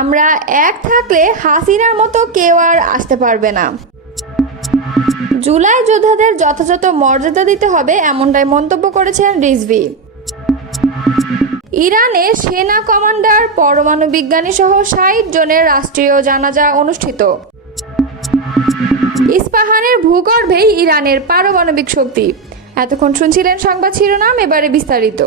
আমরা এক থাকলে হাসিনার মতো কেউ আর আসতে পারবে না। জুলাই যোদ্ধাদের যথাযথ মর্যাদা দিতে হবে, এমনটাই মন্তব্য করেছেন রিজভী। ইরানে সেনা কমান্ডার, পরমাণু বিজ্ঞানী সহ 60 জনের রাষ্ট্রীয় জানাজা অনুষ্ঠিত। ইস্পাহানের ভূগর্ভেই ইরানের পারমাণবিক শক্তি। এতক্ষণ শুনছিলেন সংবাদ শিরোনাম, এবারে বিস্তারিত।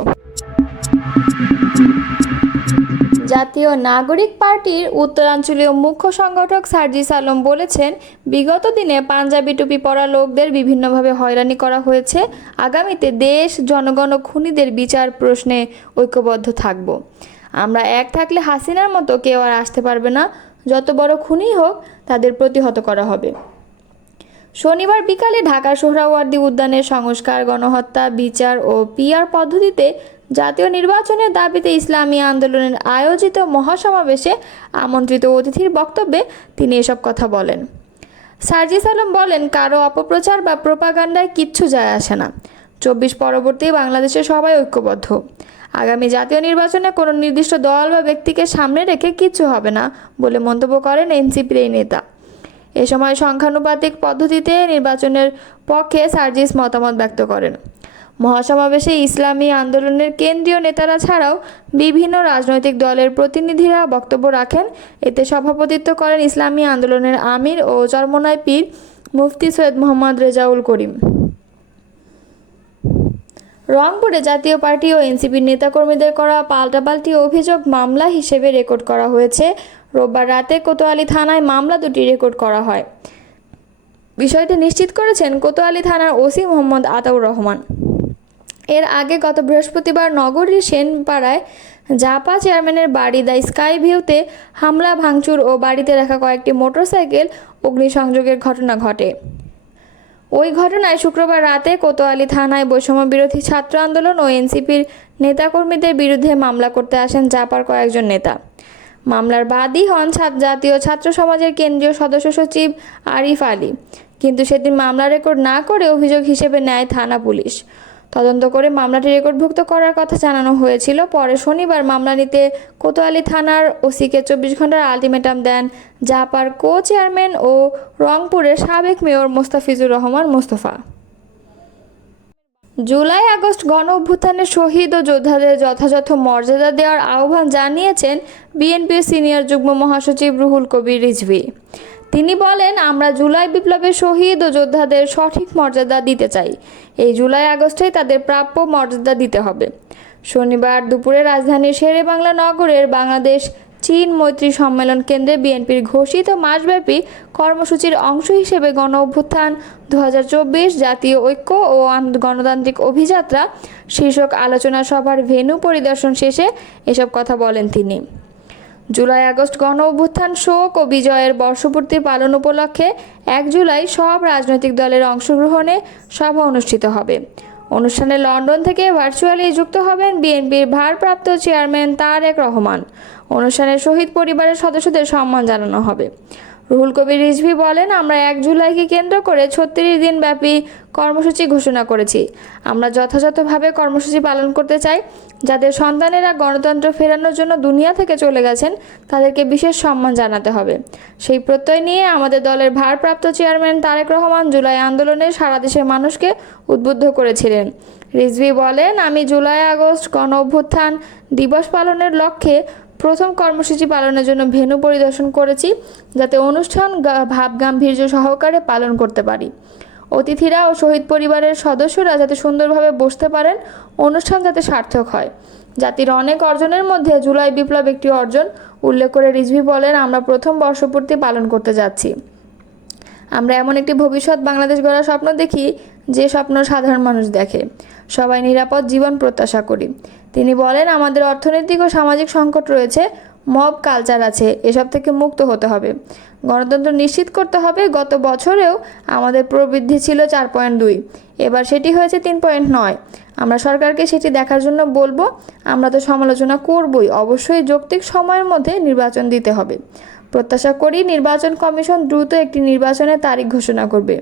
জাতীয় নাগরিক পার্টির উত্তরাঞ্চলীয় মুখ্য সংগঠক সার্জিস আলম বলেছেন, বিগত দিনে পাঞ্জাবি টুপি পরা লোকদের বিভিন্নভাবে হয়রানি করা হয়েছে। আগামীতে দেশ, জনগণ ও খুনিদের বিচার প্রশ্নে ঐক্যবদ্ধ থাকব। আমরা এক থাকলে হাসিনার মতো কেউ আর আসতে পারবে না। যত বড় খুনি হোক, তাদের প্রতিহত করা হবে। শনিবার বিকালে ঢাকার সোহরাওয়ার্দী উদ্যানের সংস্কার, গণহত্যা, বিচার ও পিআর পদ্ধতিতে জাতীয় নির্বাচনের দাবিতে ইসলামী আন্দোলনের আয়োজিত মহাসমাবেশে আমন্ত্রিত অতিথির বক্তব্যে তিনি এসব কথা বলেন। সার্জিস আলম বলেন, কারো অপপ্রচার বা প্রোপাগান্ডায় কিচ্ছু যায় আসে না। 24 পরবর্তী বাংলাদেশে সবাই ঐক্যবদ্ধ। আগামী জাতীয় নির্বাচনে কোনো নির্দিষ্ট দল বা ব্যক্তিকে সামনে রেখে কিচ্ছু হবে না বলে মন্তব্য করেন এনসিপির এই নেতা। এ সময় সংখ্যানুপাতিক পদ্ধতিতে নির্বাচনের পক্ষে সার্জিস মতামত ব্যক্ত করেন। মহাসমাবেশে ইসলামী আন্দোলনের কেন্দ্রীয় নেতারা ছাড়াও বিভিন্ন রাজনৈতিক দলের প্রতিনিধিরা বক্তব্য রাখেন। এতে সভাপতিত্ব করেন ইসলামী আন্দোলনের আমির ও চরমোনাই পীর মুফতি সৈয়দ মোহাম্মদ রেজাউল করিম। রংপুরে জাতীয় পার্টি ও এনসিপির নেতাকর্মীদের করা পাল্টাপাল্টি অভিযোগ মামলা হিসেবে রেকর্ড করা হয়েছে। রোববার রাতে কোতোয়ালি থানায় মামলা দুটি রেকর্ড করা হয়। বিষয়টি নিশ্চিত করেছেন কোতোয়ালি থানার ওসি মোহাম্মদ আতাউর রহমান। এর আগে গত বৃহস্পতিবার নগরীর সেনপাড়ায় জাপা চেয়ারম্যানের বাড়ি দ্য স্কাই ভিউতে হামলা, ভাঙচুর ও বাড়িতে রাখা কয়েকটি মোটরসাইকেল অগ্নিসংযোগের ঘটনা ঘটে। ওই ঘটনায় শুক্রবার রাতে কোতোয়ালি থানায় বৈষম্য বিরোধী ছাত্র আন্দোলন ও এনসিপির নেতাকর্মীদের বিরুদ্ধে মামলা করতে আসেন জাপার কয়েকজন নেতা। মামলার বাদী হন জাতীয় ছাত্র সমাজের কেন্দ্রীয় সদস্য সচিব আরিফ আলী, কিন্তু সেদিন মামলা রেকর্ড না করে অভিযোগ হিসেবে নেয় থানা পুলিশ। তদন্ত করে মামলাটি রেকর্ডভুক্ত করার কথা জানানো হয়েছিল। পরে শনিবার মামলা নিতে কোতোয়ালি থানার ওসিকে 24 ঘন্টার আলটিমেটাম দেন জাপার কো চেয়ারম্যান ও রংপুরের সাবেক mayor Mostafizur Rahman Mostafa. July August গণ অভ্যুত্থানের শহীদ ও যোদ্ধাদের যথাযথ মর্যাদা দেওয়ার আহ্বান জানিয়েছেন বিএনপির সিনিয়র যুগ্ম মহাসচিব রুহুল কবির রিজভী। তিনি বলেন, আমরা জুলাই বিপ্লবের শহীদ ও যোদ্ধাদের সঠিক মর্যাদা দিতে চাই। এই জুলাই আগস্টেই তাদের প্রাপ্য মর্যাদা দিতে হবে। শনিবার দুপুরে রাজধানীর শেরেবাংলা নগরের বাংলাদেশ চীন মৈত্রী সম্মেলন কেন্দ্রে বিএনপির ঘোষিত মাসব্যাপী কর্মসূচির অংশ হিসেবে গণ অভ্যুত্থান 2024 জাতীয় ঐক্য ও গণতান্ত্রিক অভিযাত্রা শীর্ষক আলোচনা সভার ভেন্যু পরিদর্শন শেষে এসব কথা বলেন তিনি। জুলাই আগস্ট গণ অভ্যুত্থান শোক ও বিজয়ের বর্ষপূর্তি পালন উপলক্ষে 1 জুলাই সব রাজনৈতিক দলের অংশগ্রহণে সভা অনুষ্ঠিত হবে। অনুষ্ঠানে লন্ডন থেকে ভার্চুয়ালি যুক্ত হবেন বিএনপির ভারপ্রাপ্ত চেয়ারম্যান তারেক রহমান। অনুষ্ঠানে শহীদ পরিবারের সদস্যদের সম্মান জানানো হবে। রুহুল কবির রিজভী বলেন, আমরা 1 জুলাইকে কেন্দ্র করে 36 দিন ব্যাপী কর্মসূচি ঘোষণা করেছি। আমরা যথাযথভাবে কর্মসূচি পালন করতে চাই। যাদের সন্তানেরা গণতন্ত্র ফেরানোর জন্য দুনিয়া থেকে চলে গেছেন, তাদেরকে বিশেষ সম্মান জানাতে হবে। সেই প্রত্যয় নিয়ে আমাদের দলের ভারপ্রাপ্ত চেয়ারম্যান তারেক রহমান জুলাই আন্দোলনে সারা দেশের মানুষকে উদ্বুদ্ধ করেছিলেন। রিজভী বলেন, আমি জুলাই আগস্ট গণ অভ্যুত্থান দিবস পালনের লক্ষ্যে প্রথম কর্মসূচি পালনের জন্য ভেন্যু পরিদর্শন করেছি, যাতে অনুষ্ঠান ভাবগাম্ভীর্য সহকারে পালন করতে পারি। অতিথিরা ও শহীদ পরিবারের সদস্যরা যাতে সুন্দরভাবে বসতে পারেন, অনুষ্ঠান যাতে সার্থক হয়। জাতির অনেক অর্জনের মধ্যে জুলাই বিপ্লব একটি অর্জন উল্লেখ করে রিজভী বলেন, আমরা প্রথম বর্ষপূর্তি পালন করতে যাচ্ছি। আমরা এমন একটি ভবিষ্যৎ বাংলাদেশ গড়ার স্বপ্ন দেখি, যে স্বপ্ন সাধারণ মানুষ দেখে। সবাই নিরাপদ জীবন প্রত্যাশা করি। তিনি বলেন, আমাদের অর্থনৈতিক ও সামাজিক সংকট রয়েছে, মব কালচার আছে, এসব থেকে মুক্ত হতে হবে। গণতন্ত্র নিশ্চিত করতে হবে। গত বছরেও আমাদের প্রবৃদ্ধি ছিল 4.2, এবার সেটি হয়েছে 3.9। আমরা সরকারকে সেটি দেখার জন্য বলবো। আমরা তো সমালোচনা করবই, অবশ্যই যৌক্তিক সময়ের মধ্যে নির্বাচন দিতে হবে। প্রত্যাশা করি নির্বাচন কমিশন দ্রুত একটি নির্বাচনের তারিখ ঘোষণা করবে।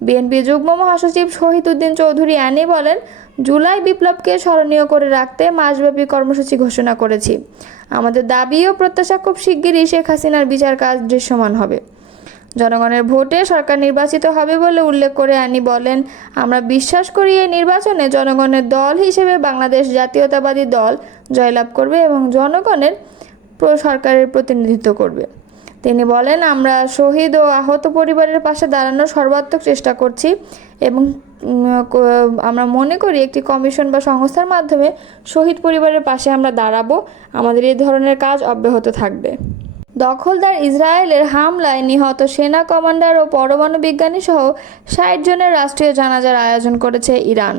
বিএনপি যুগ্ম মহাসচিব শহীদউদ্দিন চৌধুরী অ্যানি বলেন, জুলাই বিপ্লবকে স্মরণীয় করে রাখতে মাসব্যাপী কর্মসূচি ঘোষণা করেছি। আমাদের দাবি ও প্রত্যাশা খুব শিগগিরই শেখ হাসিনার বিচার কাজ দৃশ্যমান হবে। জনগণের ভোটে সরকার নির্বাচিত হবে বলে উল্লেখ করে অ্যানি বলেন, আমরা বিশ্বাস করি এই নির্বাচনে জনগণের দল হিসেবে বাংলাদেশ জাতীয়তাবাদী দল জয়লাভ করবে এবং জনগণের সরকারের প্রতিনিধিত্ব করবে। তিনি বলেন, আমরা শহীদ ও আহত পরিবারের পাশে দাঁড়ানোর সর্বাত্মক চেষ্টা করছি এবং আমরা মনে করি একটি কমিশন বা সংস্থার মাধ্যমে শহীদ পরিবারের পাশে আমরা দাঁড়াবো। আমাদের এই ধরনের কাজ অব্যাহত থাকবে। দখলদার ইসরায়েলের হামলায় নিহত সেনা কমান্ডার ও পরমাণু বিজ্ঞানী সহ 60 জনের রাষ্ট্রীয় জানাজার আয়োজন করেছে ইরান।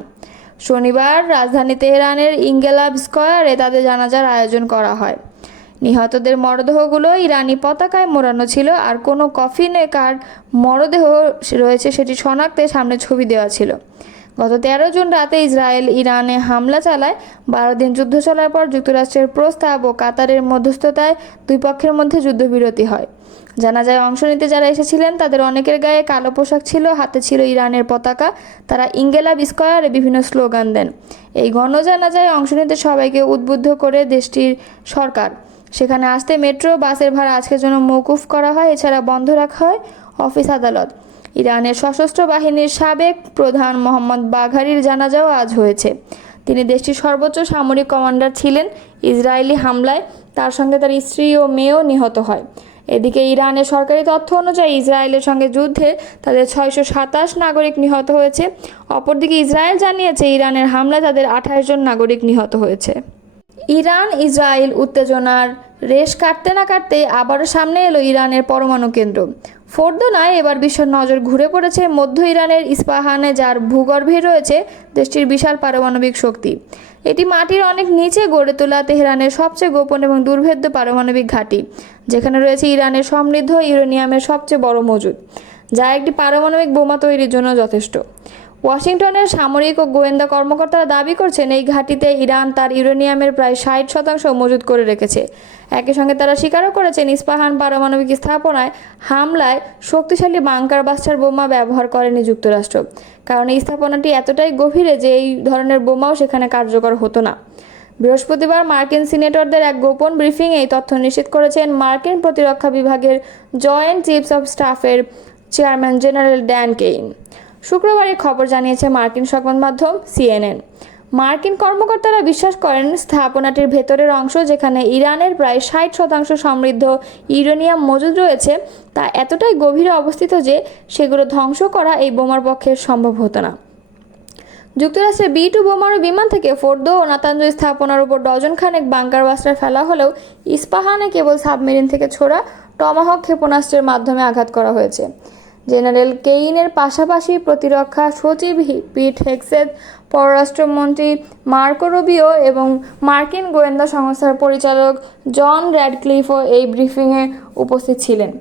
শনিবার রাজধানী তেহরানের ইঙ্গেলাব স্কয়ারে তাদের জানাজার আয়োজন করা হয়। নিহতদের মরদেহগুলো ইরানি পতাকায় মোড়ানো ছিল, আর কোনো কফিনে কার মরদেহ রয়েছে সেটি শনাক্তে সামনে ছবি দেওয়া ছিল। গত 13 জুন রাতে ইসরায়েল ইরানে হামলা চালায়। 12 দিন যুদ্ধ চলার পর যুক্তরাষ্ট্রের প্রস্তাব ও কাতারের মধ্যস্থতায় দুই পক্ষের মধ্যে যুদ্ধবিরতি হয়। জানাজায় অংশ নিতে যারা এসেছিলেন তাদের অনেকের গায়ে কালো পোশাক ছিল, হাতে ছিল ইরানের পতাকা। তারা ইঙ্গেলাব স্কয়ারে বিভিন্ন স্লোগান দেন। এই গণজানাজায় অংশ নিতে সবাইকে উদ্বুদ্ধ করে দেশটির সরকার। সেখানে আসতে মেট্রো বাসের ভাড়া আজকের জন্য মওকুফ করা হয়। এছাড়া বন্ধ রাখা হয় অফিস আদালত। ইরানের সশস্ত্র বাহিনীর সাবেক প্রধান মোহাম্মদ বাঘারির জানাজাও আজ হয়েছে। তিনি দেশটির সর্বোচ্চ সামরিক কমান্ডার ছিলেন। ইসরায়েলি হামলায় তার সঙ্গে তার স্ত্রী ও মেয়েও নিহত হয়। এদিকে ইরানের সরকারি তথ্য অনুযায়ী ইসরায়েলের সঙ্গে যুদ্ধে তাদের 627 নাগরিক নিহত হয়েছে। অপরদিকে ইসরায়েল জানিয়েছে ইরানের হামলায় তাদের 28 জন নাগরিক নিহত হয়েছে। ইরান ইসরায়েল উত্তেজনার রেশ কাটতে না কাটতেই আবারও সামনে এলো ইরানের পরমাণু কেন্দ্র। ফোর্দোনায় এবার বিশ্বের নজর ঘুরে পড়েছে মধ্য ইরানের ইস্পাহানে, যার ভূগর্ভে রয়েছে দেশটির বিশাল পারমাণবিক শক্তি। এটি মাটির অনেক নিচে গড়ে তোলা তেহরানের সবচেয়ে গোপন এবং দুর্ভেদ্য পারমাণবিক ঘাঁটি, যেখানে রয়েছে ইরানের সমৃদ্ধ ইউরেনিয়ামের সবচেয়ে বড় মজুদ, যা একটি পারমাণবিক বোমা তৈরির জন্য যথেষ্ট। ওয়াশিংটনের সামরিক ও গোয়েন্দা কর্মকর্তারা দাবি করছেন এই ঘাঁটিতে ইরান তার ইউরেনিয়ামের প্রায় 60% মজুত করে রেখেছে। একই সঙ্গে তারা স্বীকারও করেছেন ইস্পাহান পারমাণবিক স্থাপনায় হামলায় শক্তিশালী বাংকার বাস্টার বোমা ব্যবহার করেনি যুক্তরাষ্ট্র, কারণ এই স্থাপনাটি এতটাই গভীরে যে এই ধরনের বোমাও সেখানে কার্যকর হতো না। বৃহস্পতিবার মার্কিন সিনেটরদের এক গোপন ব্রিফিংয়ে এই তথ্য নিশ্চিত করেছেন মার্কিন প্রতিরক্ষা বিভাগের জয়েন্ট চিফস অব স্টাফের চেয়ারম্যান জেনারেল ড্যান কেইন। শুক্রবার এই খবর জানিয়েছে মার্কিন সংবাদ মাধ্যম CNN। মার্কিন কর্মকর্তারা বিশ্বাস করেন স্থাপনাটির ভেতরের অংশ, যেখানে ইরানের প্রায় 60% সমৃদ্ধ ইউরেনিয়াম মজুদ রয়েছে, তা এতটাই গভীরে অবস্থিত যে সেগুলো ধ্বংস করা এই বোমার পক্ষে সম্ভব হতো না। যুক্তরাষ্ট্রের B-2 বোমারু বিমান থেকে ফোর্দো ও নাতাঞ্জ স্থাপনার উপর ডজন খানেক বাংকার বাস্টার ফেলা হলেও ইস্পাহানে কেবল সাবমেরিন থেকে ছোড়া টমাহক ক্ষেপণাস্ত্রের মাধ্যমে আঘাত করা হয়েছে। জেনারেল কেইনের পাশাপাশি প্রতিরক্ষা সচিব পিট হেগসেথ, পররাষ্ট্রমন্ত্রী মার্কো রুবিও এবং মার্কিন গোয়েন্দা সংস্থার পরিচালক জন র্যাডক্লিফও এই ব্রিফিংয়ে উপস্থিত ছিলেন।